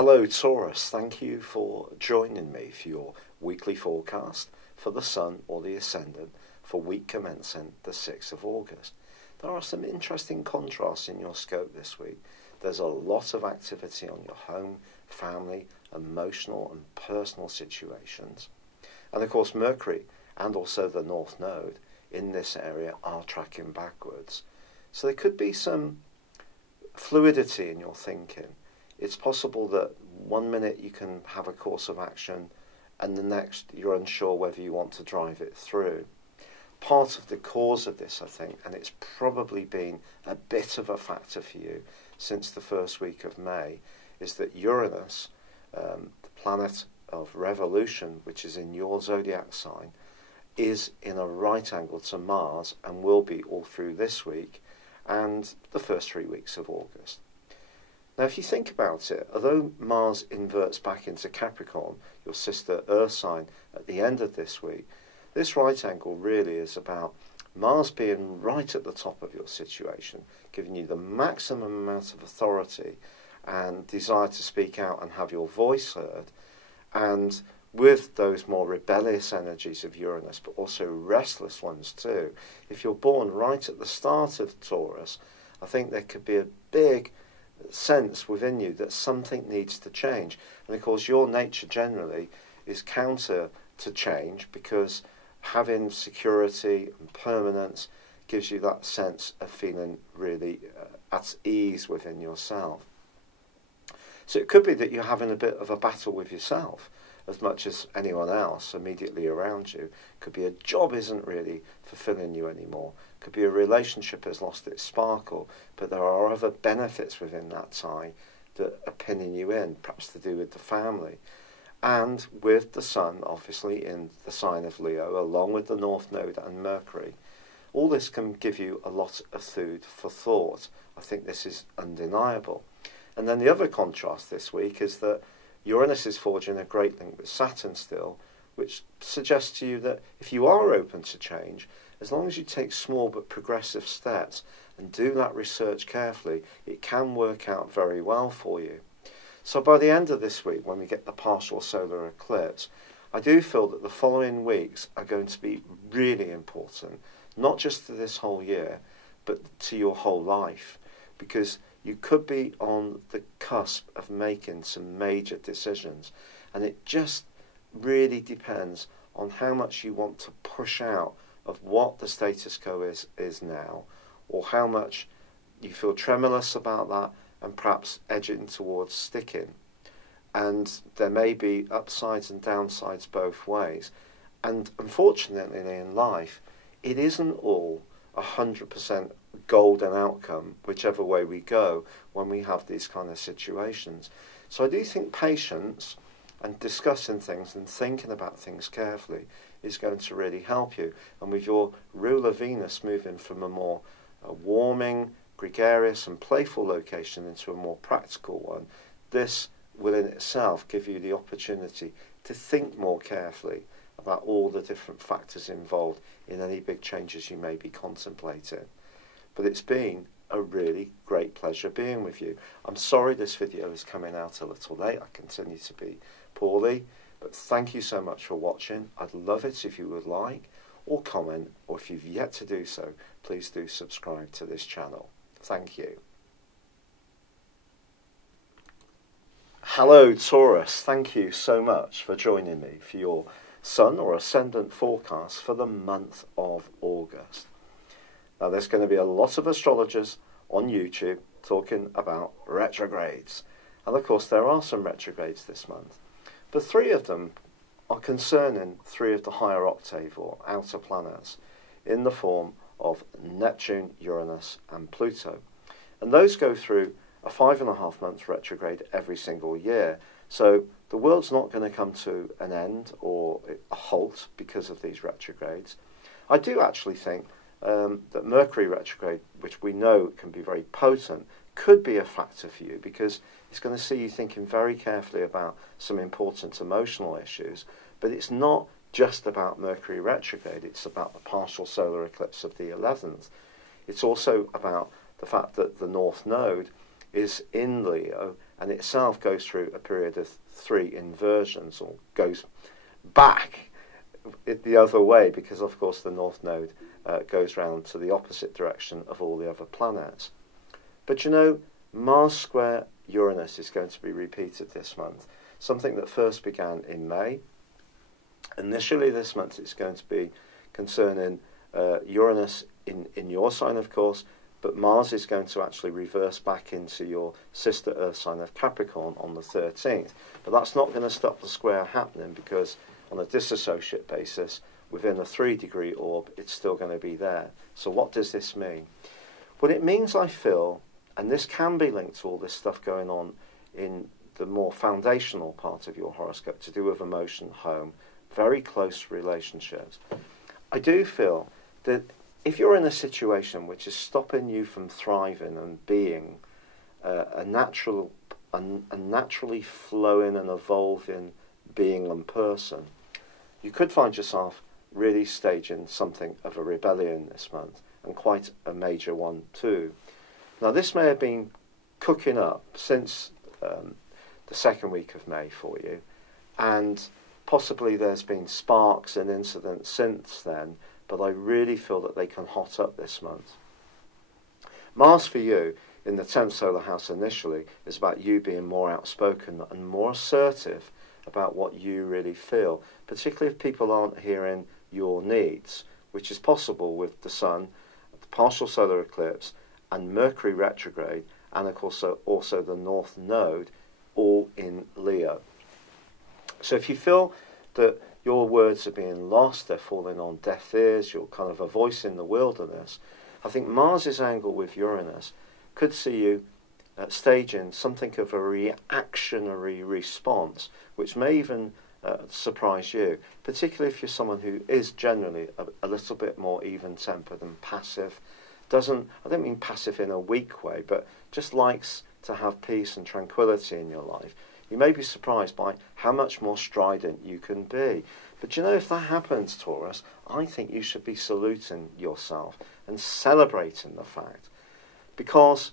Hello Taurus, thank you for joining me for your weekly forecast for the Sun or the Ascendant for week commencing the 6th of August. There are some interesting contrasts in your scope this week. There's a lot of activity on your home, family, emotional and personal situations. And of course Mercury and also the North Node in this area are tracking backwards. So there could be some fluidity in your thinking. It's possible that 1 minute you can have a course of action and the next you're unsure whether you want to drive it through. Part of the cause of this, I think, and it's probably been a bit of a factor for you since the first week of May, is that Uranus, the planet of revolution, which is in your zodiac sign, is in a right angle to Mars and will be all through this week and the first 3 weeks of August. Now, if you think about it, although Mars inverts back into Capricorn, your sister Earth sign, at the end of this week, this right angle really is about Mars being right at the top of your situation, giving you the maximum amount of authority and desire to speak out and have your voice heard, and with those more rebellious energies of Uranus, but also restless ones too. If you're born right at the start of Taurus, I think there could be a big sense within you that something needs to change. And of course your nature generally is counter to change, because having security and permanence gives you that sense of feeling really at ease within yourself. So it could be that you're having a bit of a battle with yourself as much as anyone else immediately around you. Could be a job isn't really fulfilling you anymore. Could be a relationship has lost its sparkle, but there are other benefits within that tie that are pinning you in, perhaps to do with the family. And with the Sun, obviously, in the sign of Leo, along with the North Node and Mercury, all this can give you a lot of food for thought. I think this is undeniable. And then the other contrast this week is that Uranus is forging a great link with Saturn still, which suggests to you that if you are open to change, as long as you take small but progressive steps and do that research carefully, it can work out very well for you. So by the end of this week, when we get the partial solar eclipse, I do feel that the following weeks are going to be really important, not just to this whole year, but to your whole life, because you could be on the cusp of making some major decisions, and it just really depends on how much you want to push out of what the status quo is now, or how much you feel tremulous about that and perhaps edging towards sticking. And there may be upsides and downsides both ways. And unfortunately in life, it isn't all 100% golden outcome, whichever way we go when we have these kind of situations. So I do think patience and discussing things and thinking about things carefully is going to really help you. And with your ruler Venus moving from a more warming, gregarious and playful location into a more practical one, this will in itself give you the opportunity to think more carefully about all the different factors involved in any big changes you may be contemplating. But it's been a really great pleasure being with you. I'm sorry this video is coming out a little late. I continue to be poorly, but thank you so much for watching. I'd love it if you would like or comment, or if you've yet to do so, please do subscribe to this channel. Thank you. Hello Taurus, thank you so much for joining me for your Sun or Ascendant forecast for the month of August. Now there's going to be a lot of astrologers on YouTube talking about retrogrades, and of course there are some retrogrades this month, but 3 of them are concerning 3 of the higher octave or outer planets in the form of Neptune, Uranus and Pluto. And those go through a 5.5 month retrograde every single year. So the world's not going to come to an end or a halt because of these retrogrades. I do actually think that Mercury retrograde, which we know can be very potent, could be a factor for you, because it's going to see you thinking very carefully about some important emotional issues. But it's not just about Mercury retrograde, it's about the partial solar eclipse of the 11th. It's also about the fact that the North Node is in Leo and itself goes through a period of 3 inversions, or goes back the other way, because of course the North Node goes round to the opposite direction of all the other planets. But you know, Mars square Uranus is going to be repeated this month, something that first began in May. Initially this month it's going to be concerning Uranus in your sign, of course, but Mars is going to actually reverse back into your sister Earth sign of Capricorn on the 13th. But that's not going to stop the square happening, because on a disassociate basis, within a 3-degree orb, it's still going to be there. So what does this mean? Well, it means, I feel, and this can be linked to all this stuff going on in the more foundational part of your horoscope, to do with emotion, home, very close relationships. I do feel that if you're in a situation which is stopping you from thriving and being a naturally flowing and evolving being and person, you could find yourself really staging something of a rebellion this month, and quite a major one too. Now, this may have been cooking up since the second week of May for you, and possibly there's been sparks and incidents since then, but I really feel that they can hot up this month. Mars for you in the 10th solar house initially is about you being more outspoken and more assertive about what you really feel, particularly if people aren't hearing your needs, which is possible with the Sun, the partial solar eclipse, and Mercury retrograde, and of course also the North Node, all in Leo. So if you feel that your words are being lost, they're falling on deaf ears, you're kind of a voice in the wilderness, I think Mars's angle with Uranus could see you staging something of a reactionary response, which may even surprise you, particularly if you're someone who is generally a little bit more even-tempered and passive. I don't mean passive in a weak way, but just likes to have peace and tranquility in your life. You may be surprised by how much more strident you can be. But you know, if that happens, Taurus, I think you should be saluting yourself and celebrating the fact, because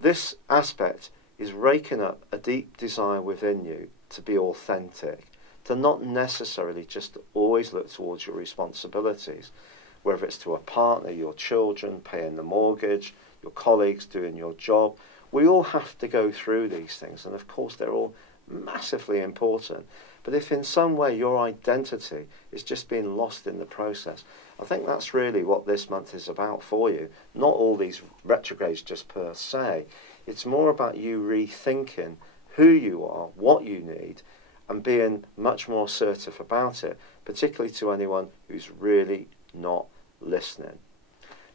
this aspect is raking up a deep desire within you to be authentic, to not necessarily just always look towards your responsibilities, whether it's to a partner, your children, paying the mortgage, your colleagues, doing your job. We all have to go through these things, and of course they're all massively important. But if in some way your identity is just being lost in the process, I think that's really what this month is about for you. Not all these retrogrades just per se. It's more about you rethinking who you are, what you need, and being much more assertive about it, particularly to anyone who's really not listening.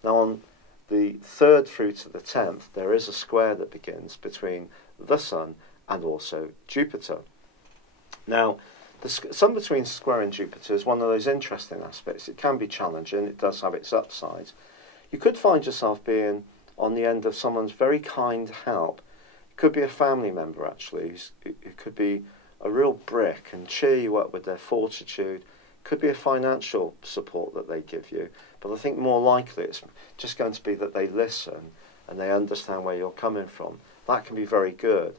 Now, on the 3rd through to the 10th, there is a square that begins between the Sun and also Jupiter. Now, the Sun between square and Jupiter is one of those interesting aspects. It can be challenging, it does have its upsides. You could find yourself being on the end of someone's very kind help. It could be a family member, actually. It could be a real brick and cheer you up with their fortitude. It could be a financial support that they give you. But I think more likely it's just going to be that they listen and they understand where you're coming from. That can be very good.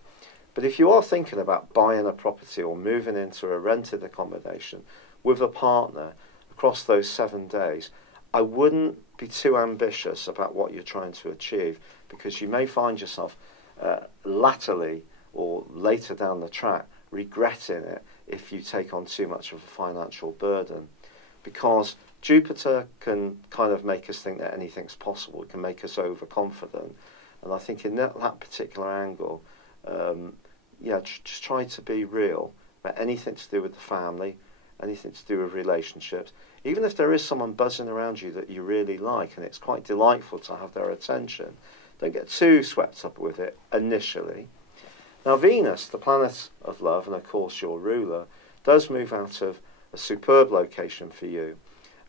But if you are thinking about buying a property or moving into a rented accommodation with a partner across those 7 days, I wouldn't be too ambitious about what you're trying to achieve, because you may find yourself latterly or later down the track regretting it if you take on too much of a financial burden. Because Jupiter can kind of make us think that anything's possible. It can make us overconfident. And I think in that particular angle, just try to be real about anything to do with the family, anything to do with relationships. Even if there is someone buzzing around you that you really like and it's quite delightful to have their attention, don't get too swept up with it initially. Now, Venus, the planet of love, and of course your ruler, does move out of a superb location for you,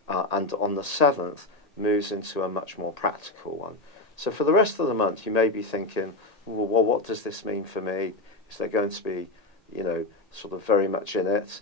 and on the 7th moves into a much more practical one. So for the rest of the month, you may be thinking, well, what does this mean for me? Is there going to be, sort of very much in it?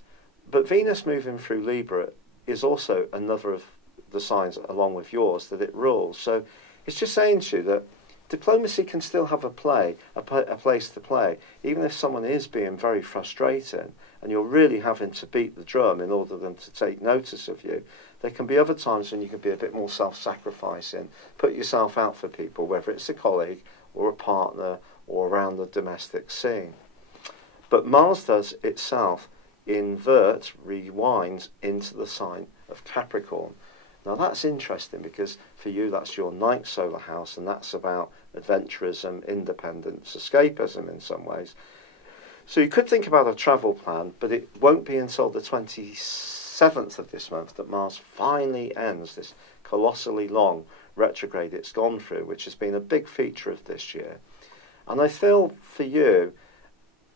But Venus moving through Libra is also another of the signs, along with yours, that it rules. So it's just saying to you that diplomacy can still have a place to play, even if someone is being very frustrating and you're really having to beat the drum in order for them to take notice of you. There can be other times when you can be a bit more self-sacrificing, put yourself out for people, whether it's a colleague or a partner or around the domestic scene. But Mars does itself rewinds into the sign of Capricorn. Now that's interesting because for you that's your 9th solar house, and that's about adventurism, independence, escapism in some ways. So you could think about a travel plan, but it won't be until the 27th of this month that Mars finally ends this colossally long retrograde it's gone through, which has been a big feature of this year. And I feel for you,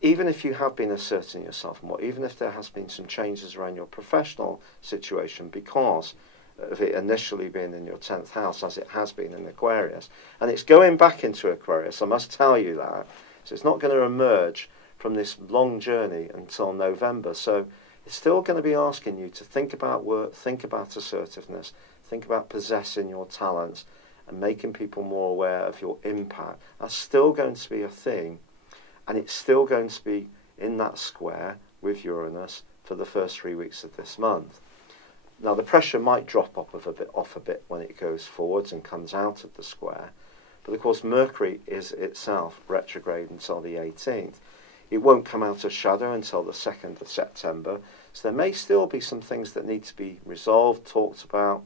even if you have been asserting yourself more, even if there has been some changes around your professional situation because of it initially being in your 10th house, as it has been in Aquarius, and it's going back into Aquarius, I must tell you that. So it's not going to emerge from this long journey until November. So it's still going to be asking you to think about work, think about assertiveness, think about possessing your talents and making people more aware of your impact. That's still going to be a thing, and it's still going to be in that square with Uranus for the first 3 weeks of this month. Now the pressure might drop off a bit when it goes forwards and comes out of the square, but of course Mercury is itself retrograde until the 18th. It won't come out of shadow until the 2nd of September, so there may still be some things that need to be resolved, talked about,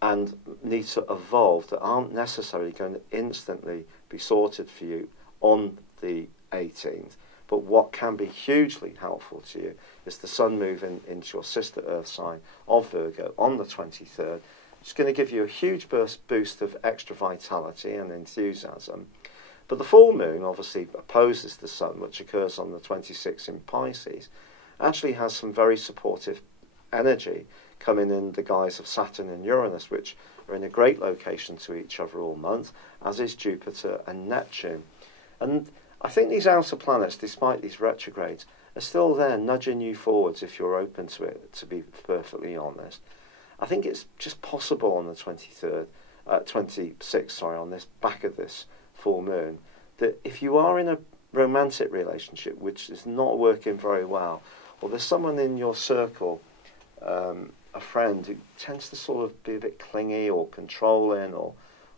and need to evolve that aren't necessarily going to instantly be sorted for you on the 18th. But what can be hugely helpful to you is the Sun moving into your sister Earth sign of Virgo on the 23rd. It's going to give you a huge boost of extra vitality and enthusiasm. But the full moon obviously opposes the Sun, which occurs on the 26th in Pisces, actually has some very supportive energy coming in the guise of Saturn and Uranus, which are in a great location to each other all month, as is Jupiter and Neptune. And I think these outer planets, despite these retrogrades, are still there nudging you forwards if you're open to it, to be perfectly honest. I think it's just possible on the 26th, on this back of this full moon, that if you are in a romantic relationship which is not working very well, or there's someone in your circle, a friend who tends to sort of be a bit clingy or controlling or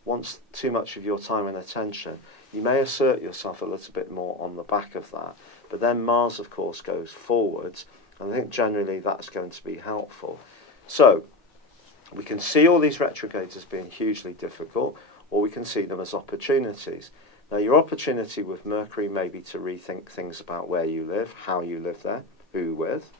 wants too much of your time and attention, you may assert yourself a little bit more on the back of that. But then Mars, of course, goes forwards, and I think generally that's going to be helpful. So we can see all these retrogrades as being hugely difficult, or we can see them as opportunities. Now, your opportunity with Mercury may be to rethink things about where you live, how you live there, who with.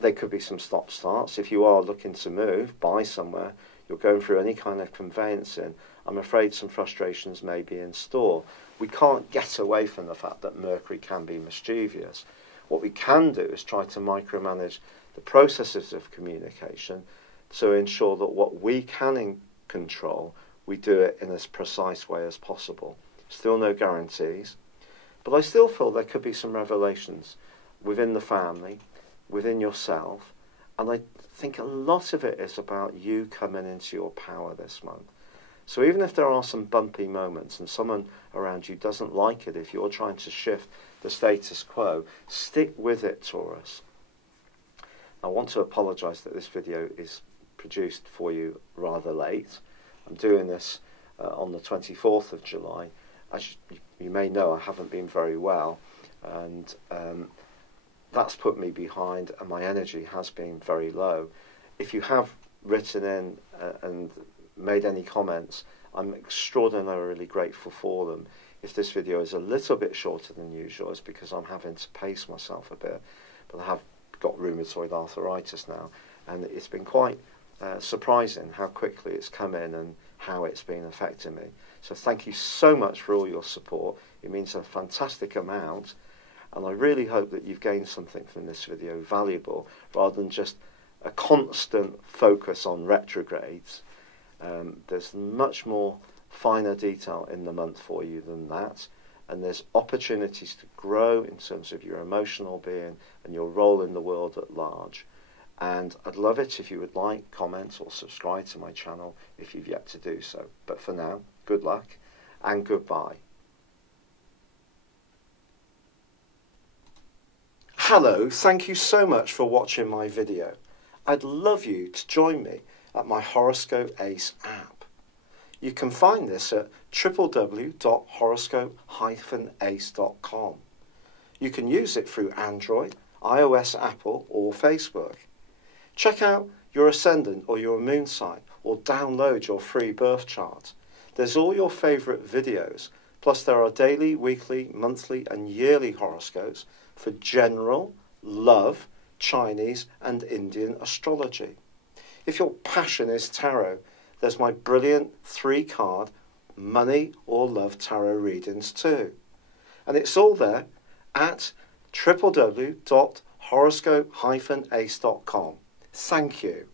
There could be some stop-starts. If you are looking to move, buy somewhere, you're going through any kind of conveyancing, I'm afraid some frustrations may be in store. We can't get away from the fact that Mercury can be mischievous. What we can do is try to micromanage the processes of communication to ensure that what we can control, we do it in as precise way as possible. Still no guarantees, but I still feel there could be some revelations within the family, within yourself, and I think a lot of it is about you coming into your power this month. So even if there are some bumpy moments and someone around you doesn't like it, if you're trying to shift the status quo, stick with it, Taurus. I want to apologise that this video is produced for you rather late. I'm doing this on the 24th of July. As you may know, I haven't been very well, and that's put me behind, and my energy has been very low. If you have written in and made any comments, I'm extraordinarily grateful for them. If this video is a little bit shorter than usual, it's because I'm having to pace myself a bit, but I have got rheumatoid arthritis now, and it's been quite surprising how quickly it's come in and how it's been affecting me. So thank you so much for all your support. It means a fantastic amount, and I really hope that you've gained something from this video valuable, rather than just a constant focus on retrogrades. There's much more finer detail in the month for you than that, and there's opportunities to grow in terms of your emotional being and your role in the world at large. And I'd love it if you would like, comment or subscribe to my channel if you've yet to do so. But for now, good luck and goodbye. Hello, thank you so much for watching my video. I'd love you to join me at my Horoscope Ace app. You can find this at www.horoscope-ace.com. You can use it through Android, iOS, Apple or Facebook. Check out your ascendant or your moon sign or download your free birth chart. There's all your favourite videos, plus there are daily, weekly, monthly and yearly horoscopes for general, love, Chinese and Indian astrology. If your passion is tarot, there's my brilliant 3-card money or love tarot readings too. And it's all there at www.horoscope-ace.com. Thank you.